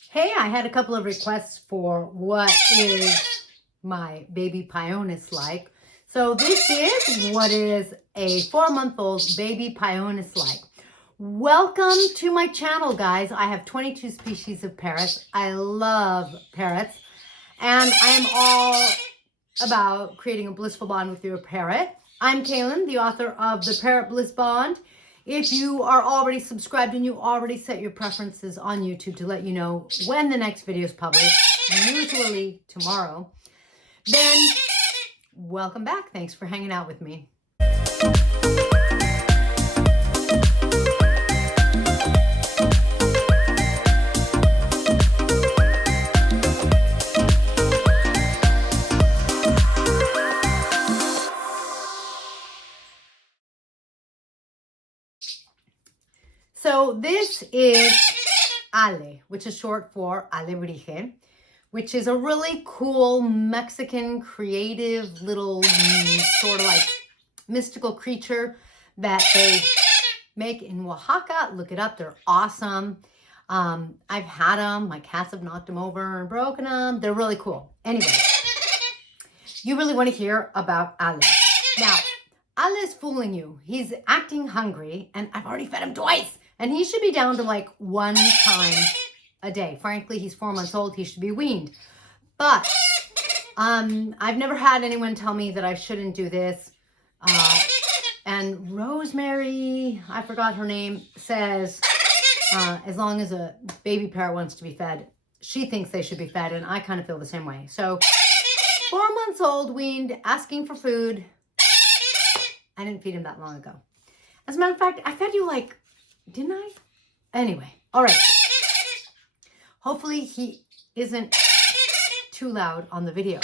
Hey, I had a couple of requests for what is my baby Pionus like. So this is what is a 4-month-old baby Pionus like. Welcome to my channel, guys. I have 22 species of parrots. I love parrots. And I am all about creating a blissful bond with your parrot. I'm Kaylin, the author of the Parrot Bliss Bond. If you are already subscribed and you already set your preferences on YouTube to let you know when the next video is published, usually tomorrow, then welcome back. Thanks for hanging out with me. So this is Ale, which is short for alebrije, which is a really cool Mexican creative little sort of like mystical creature that they make in Oaxaca. Look it up. They're awesome. I've had them. My cats have knocked them over and broken them. They're really cool. Anyway, you really want to hear about Ale. Now, Ale is fooling you. He's acting hungry, and I've already fed him twice. And he should be down to like 1 time a day. Frankly, he's 4 months old. He should be weaned. But I've never had anyone tell me that I shouldn't do this. And Rosemary, I forgot her name, says as long as a baby parrot wants to be fed, she thinks they should be fed. And I kind of feel the same way. So 4 months old, weaned, asking for food. I didn't feed him that long ago. As a matter of fact, I fed you like... didn't I? Anyway, all right. Hopefully he isn't too loud on the video.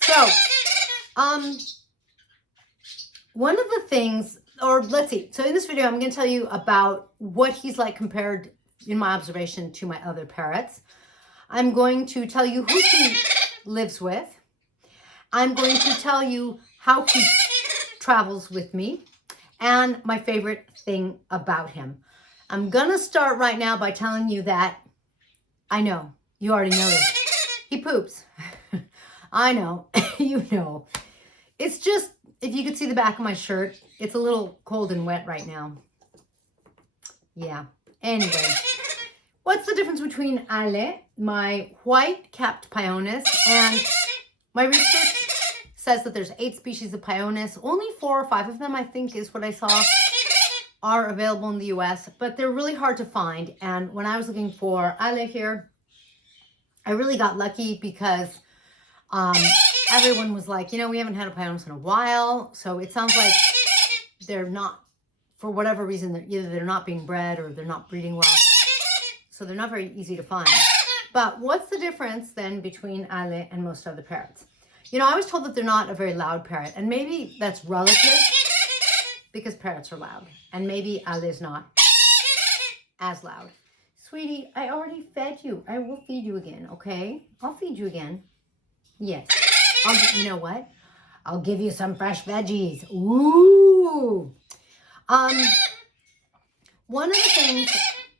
So, one of the things, or let's see. So in this video, I'm going to tell you about what he's like compared, in my observation, to my other parrots. I'm going to tell you who he lives with. I'm going to tell you how he travels with me. And my favorite thing about him. I'm going to start right now by telling you that, I know, you already know this. He poops. I know, you know. It's just, if you could see the back of my shirt, it's a little cold and wet right now. Yeah, anyway. What's the difference between Ale, my white-capped Pionus, and my research says that there's 8 species of Pionus. Only 4 or 5 of them, I think, is what I saw, are available in the US, but they're really hard to find. And when I was looking for Ale here, I really got lucky because everyone was like, you know, we haven't had a Pionus in a while. So it sounds like they're not, for whatever reason, either they're not being bred or they're not breeding well. So they're not very easy to find. But what's the difference then between Ale and most other parrots? You know, I was told that they're not a very loud parrot, and maybe that's relative because parrots are loud, and maybe Ale's not as loud. Sweetie, I already fed you. I will feed you again, okay? I'll feed you again. Yes. You know what? I'll give you some fresh veggies. Ooh. One of the things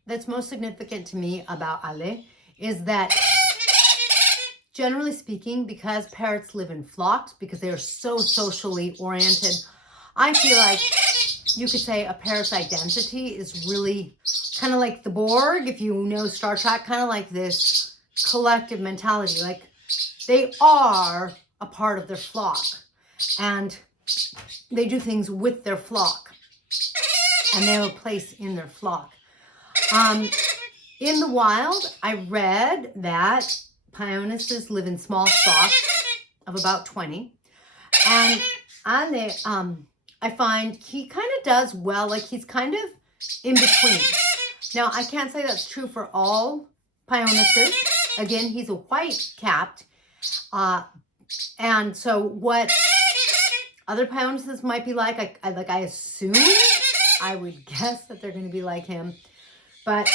that's most significant to me about Ale is that, generally speaking, because parrots live in flocks, because they are so socially oriented, I feel like you could say a parrot's identity is really kind of like the Borg, if you know Star Trek, kind of like this collective mentality. Like they are a part of their flock and they do things with their flock and they have a place in their flock. In the wild, I read that Pionuses live in small flocks of about 20. And Ale, I find he kind of does well, like he's kind of in between. Now, I can't say that's true for all Pionuses. Again, he's a white-capped. And so what other Pionuses might be like, I assume, I would guess that they're going to be like him. But,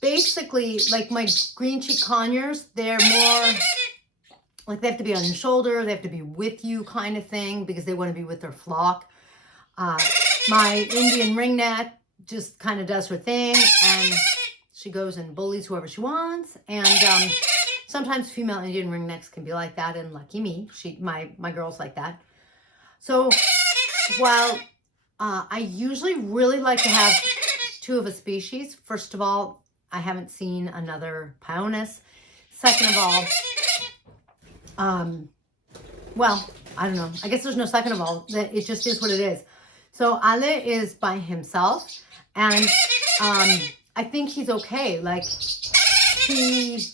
basically, like my green cheek conures, they're more like they have to be on your shoulder, they have to be with you kind of thing because they want to be with their flock. My Indian ringneck just kind of does her thing, and she goes and bullies whoever she wants. And sometimes female Indian ringnecks can be like that, and lucky me, my girl's like that. So while I usually really like to have two of a species, first of all, I haven't seen another Pionus. Second of all, well, I don't know. I guess there's no second of all. It just is what it is. So Ale is by himself, and I think he's okay. Like, he,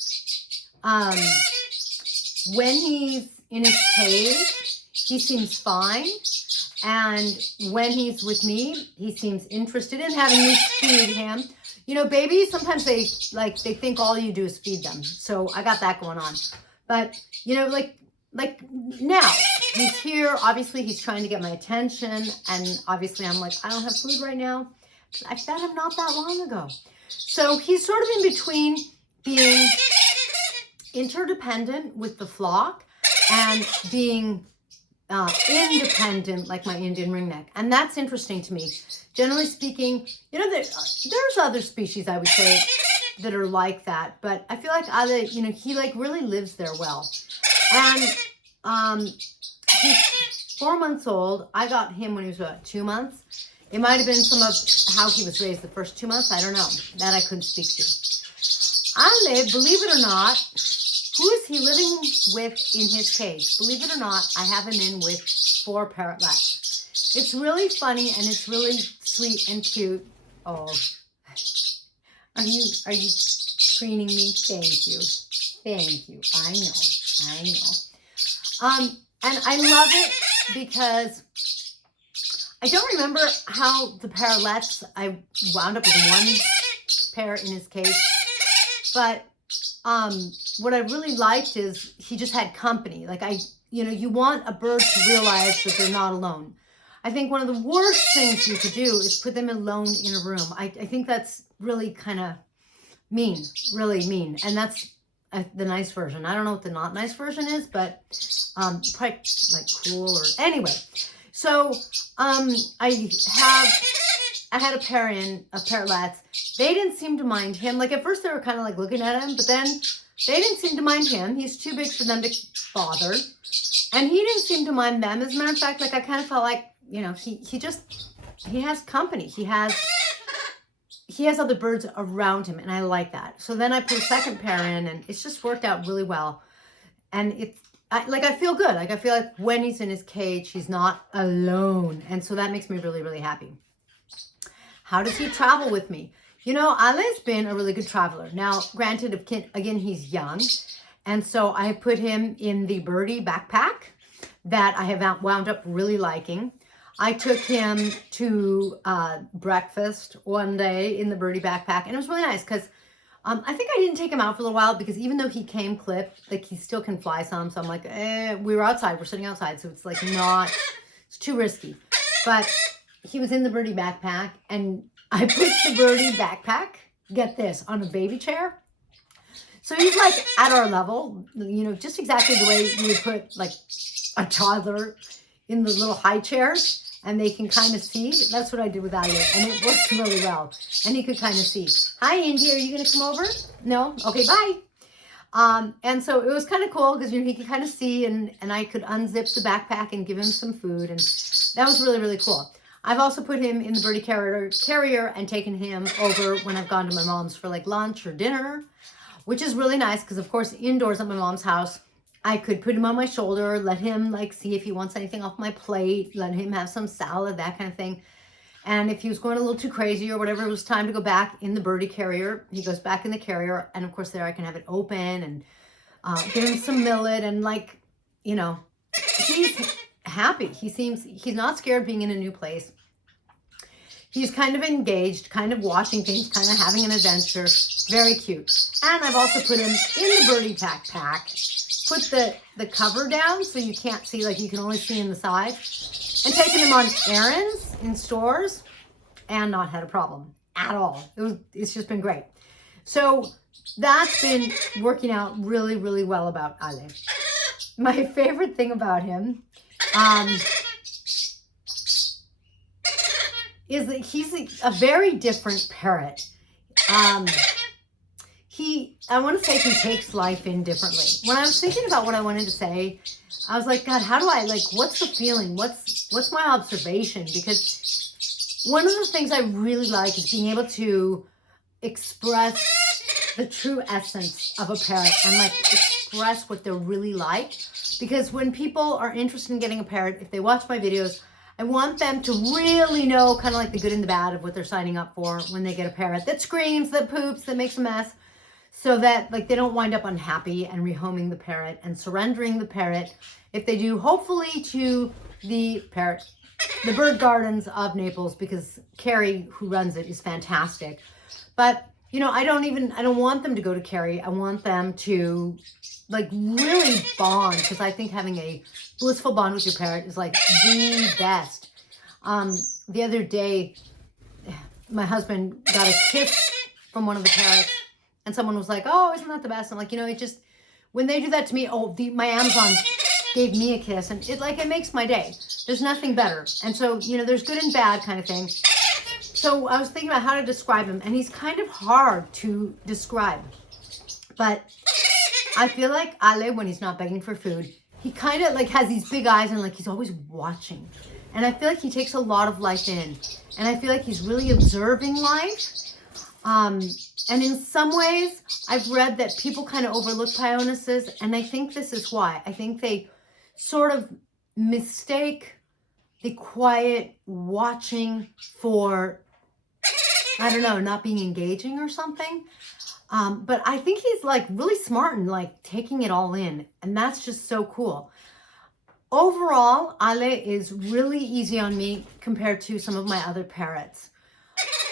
when he's in his cage, he seems fine. And when he's with me, he seems interested in having me feed him. You know, babies, sometimes they think all you do is feed them. So I got that going on. But, you know, like now, he's here. Obviously, he's trying to get my attention. And obviously, I'm like, I don't have food right now. I fed him not that long ago. So he's sort of in between being interdependent with the flock and being independent, like my Indian ringneck. And that's interesting to me. Generally speaking, you know, there's other species, I would say, that are like that. But I feel like Ale, you know, he like really lives there well. And he's 4 months old. I got him when he was about 2 months. It might have been some of how he was raised the first 2 months. I don't know. That I couldn't speak to. Ale, believe it or not, who is he living with in his cage? Believe it or not, I have him in with 4 parrotlets. It's really funny and it's really sweet and cute. Oh, are you preening me? Thank you. Thank you. I know. And I love it because I don't remember how the parrotlets, I wound up with 1 parrot in his cage, but what I really liked is he just had company. Like, you know, you want a bird to realize that they're not alone. I think one of the worst things you could do is put them alone in a room. I think that's really kind of mean, really mean. And that's the nice version. I don't know what the not nice version is, but probably like cruel or anyway. So I had a parrotlets. They didn't seem to mind him. Like, at first they were kind of like looking at him, but then they didn't seem to mind him. He's too big for them to bother. And he didn't seem to mind them. As a matter of fact, like, I kind of felt like, you know, he has company. He has other birds around him, and I like that. So then I put a second pair in, and it's just worked out really well. And I feel good. Like, I feel like when he's in his cage, he's not alone. And so that makes me really, really happy. How does he travel with me? You know, Ale's been a really good traveler. Now, granted, again, he's young. And so I put him in the birdie backpack that I have wound up really liking. I took him to breakfast one day in the birdie backpack. And it was really nice because I think I didn't take him out for a little while because even though he came clipped, like, he still can fly some. So I'm like, we were outside. We're sitting outside. So it's like it's too risky. But he was in the birdie backpack, and I put the birdie backpack, get this, on a baby chair. So he's like at our level, you know, just exactly the way you would put like a toddler in the little high chairs, and they can kind of see. That's what I did with Ali, and it worked really well. And he could kind of see. Hi, Indy, are you going to come over? No? Okay, bye. And so it was kind of cool because, you know, he could kind of see, and I could unzip the backpack and give him some food, and that was really, really cool. I've also put him in the birdie carrier and taken him over when I've gone to my mom's for like lunch or dinner, which is really nice because, of course, indoors at my mom's house, I could put him on my shoulder, let him like see if he wants anything off my plate, let him have some salad, that kind of thing. And if he was going a little too crazy or whatever, it was time to go back in the birdie carrier. He goes back in the carrier, and of course there I can have it open and give him some millet, and like, you know, he's happy. He's not scared being in a new place. He's kind of engaged, kind of watching things, kind of having an adventure. Very cute. And I've also put him in the birdie backpack. Put the cover down so you can't see, like, you can only see in the side. And taken him on errands in stores and not had a problem at all. It's just been great. So that's been working out really, really well about Ale. My favorite thing about him is that he's a very different parrot. I want to say he takes life in differently. When I was thinking about what I wanted to say, I was like, God, how do I, like, what's the feeling? What's my observation? Because one of the things I really like is being able to express the true essence of a parrot and like express what they're really like. Because when people are interested in getting a parrot, if they watch my videos, I want them to really know kind of like the good and the bad of what they're signing up for when they get a parrot that screams, that poops, that makes a mess, so that like they don't wind up unhappy and rehoming the parrot and surrendering the parrot. If they do, hopefully to the bird gardens of Naples, because Carrie, who runs it, is fantastic. But you know, I don't want them to go to Carrie. I want them to like really bond, because I think having a blissful bond with your parrot is like the best. The other day, my husband got a kiss from one of the parrots, and someone was like, "Oh, isn't that the best?" I'm like, you know, it just, when they do that to me, my Amazon gave me a kiss, and it makes my day. There's nothing better. And so, you know, there's good and bad kind of thing. So I was thinking about how to describe him, and he's kind of hard to describe. But I feel like Ale, when he's not begging for food, he kind of like has these big eyes and like he's always watching. And I feel like he takes a lot of life in. And I feel like he's really observing life. And in some ways, I've read that people kind of overlook Pionuses, and I think this is why. I think they sort of mistake the quiet watching for, I don't know, not being engaging or something. But I think he's like really smart and like taking it all in. And that's just so cool. Overall, Ale is really easy on me compared to some of my other parrots.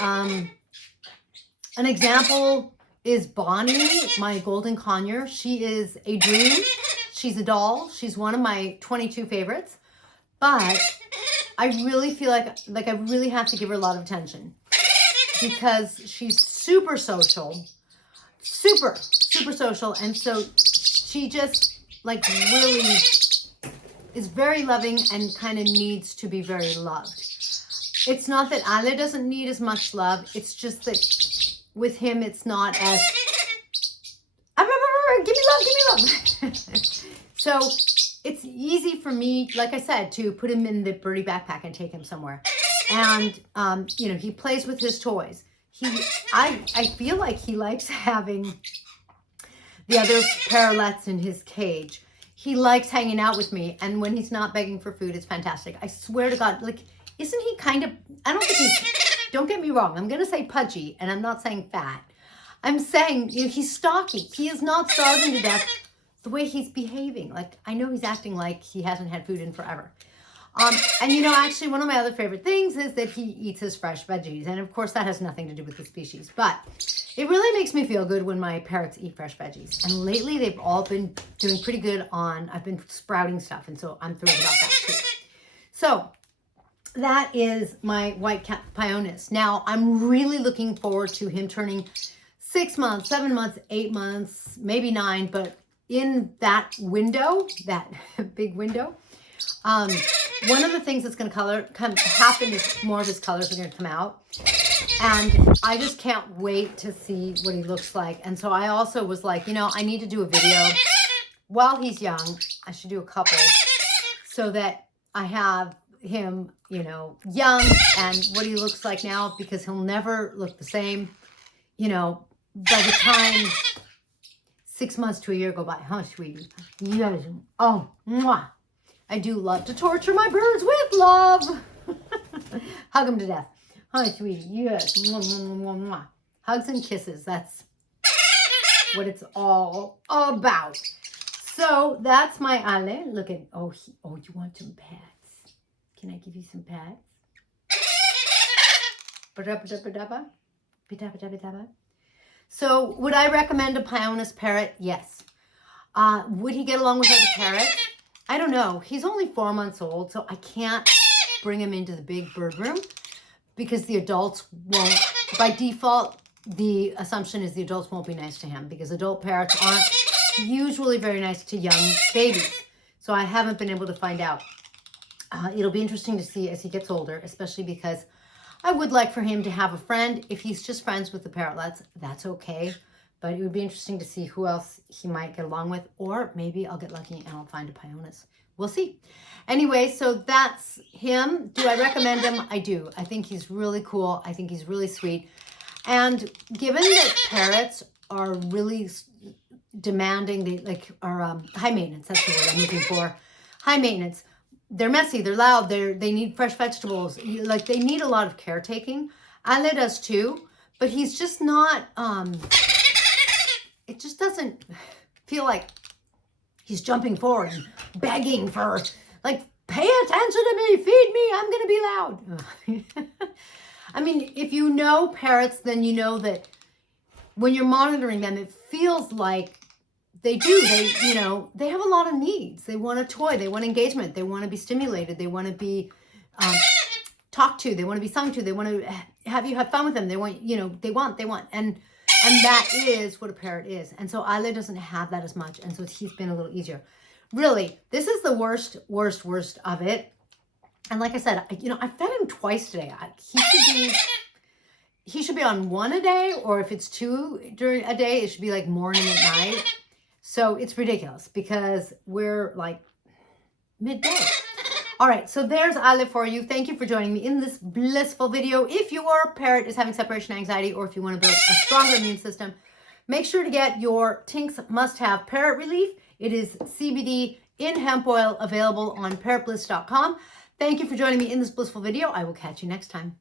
An example is Bonnie, my Golden Conure. She is a dream. She's a doll. She's one of my 22 favorites. But I really feel like I really have to give her a lot of attention, because she's super social, super social. And so she just like really is very loving and kind of needs to be very loved. It's not that Ale doesn't need as much love. It's just that with him, it's not as, give me love. So it's easy for me, like I said, to put him in the birdie backpack and take him somewhere. And, you know, he plays with his toys. I feel like he likes having the other parrotlets in his cage. He likes hanging out with me. And when he's not begging for food, it's fantastic. I swear to God, like, isn't he kind of, I don't think he's, don't get me wrong, I'm going to say pudgy, and I'm not saying fat. I'm saying, you know, he's stocky. He is not starving to death the way he's behaving. Like, I know he's acting like he hasn't had food in forever. And you know, actually one of my other favorite things is that he eats his fresh veggies. And of course that has nothing to do with the species, but it really makes me feel good when my parrots eat fresh veggies. And lately they've all been doing pretty good I've been sprouting stuff. And so I'm thrilled about that too. So that is my White-crowned Pionus. Now I'm really looking forward to him turning 6 months, 7 months, 8 months, maybe 9, but in that window, that big window, one of the things that's going to happen is more of his colors are going to come out. And I just can't wait to see what he looks like. And so I also was like, you know, I need to do a video while he's young. I should do a couple so that I have him, you know, young and what he looks like now, because he'll never look the same, you know, by the time 6 months to a year go by. Huh, sweetie? Yes. Oh, mwah. I do love to torture my birds with love. Hug them to death. Hi, sweetie. Yes. Mwah, mwah, mwah, mwah. Hugs and kisses. That's what it's all about. So that's my Ale. Look at, oh, you want some pets? Can I give you some pets? So would I recommend a Pionus parrot? Yes. Would he get along with other parrots? I don't know. He's only 4 months old, so I can't bring him into the big bird room because the adults won't. By default, the assumption is the adults won't be nice to him because adult parrots aren't usually very nice to young babies. So I haven't been able to find out. It'll be interesting to see as he gets older, especially because I would like for him to have a friend. If he's just friends with the parrotlets, that's okay. But it would be interesting to see who else he might get along with. Or maybe I'll get lucky and I'll find a Pionus. We'll see. Anyway, so that's him. Do I recommend him? I do. I think he's really cool. I think he's really sweet. And given that parrots are really demanding, they are high maintenance. That's the word I'm looking for. High maintenance. They're messy. They're loud. They need fresh vegetables. Like, they need a lot of caretaking. Ale does too, but he's just not. It just doesn't feel like he's jumping forward and begging for, like, pay attention to me, feed me. I'm gonna be loud. I mean, if you know parrots, then you know that when you're monitoring them, it feels like they have a lot of needs. They want a toy. They want engagement. They want to be stimulated. They want to be talked to. They want to be sung to. They want to have you have fun with them. They want, they want. And that is what a parrot is. And so Ale doesn't have that as much. And so he's been a little easier. Really, this is the worst of it. And like I said, I fed him twice today. He should be on one a day, or if it's two during a day, it should be like morning and night. So it's ridiculous because we're like midday. All right, so there's Ale for you. Thank you for joining me in this blissful video. If your parrot is having separation anxiety, or if you want to build a stronger immune system, make sure to get your Tinks must-have parrot relief. It is CBD in hemp oil, available on parrotbliss.com. Thank you for joining me in this blissful video. I will catch you next time.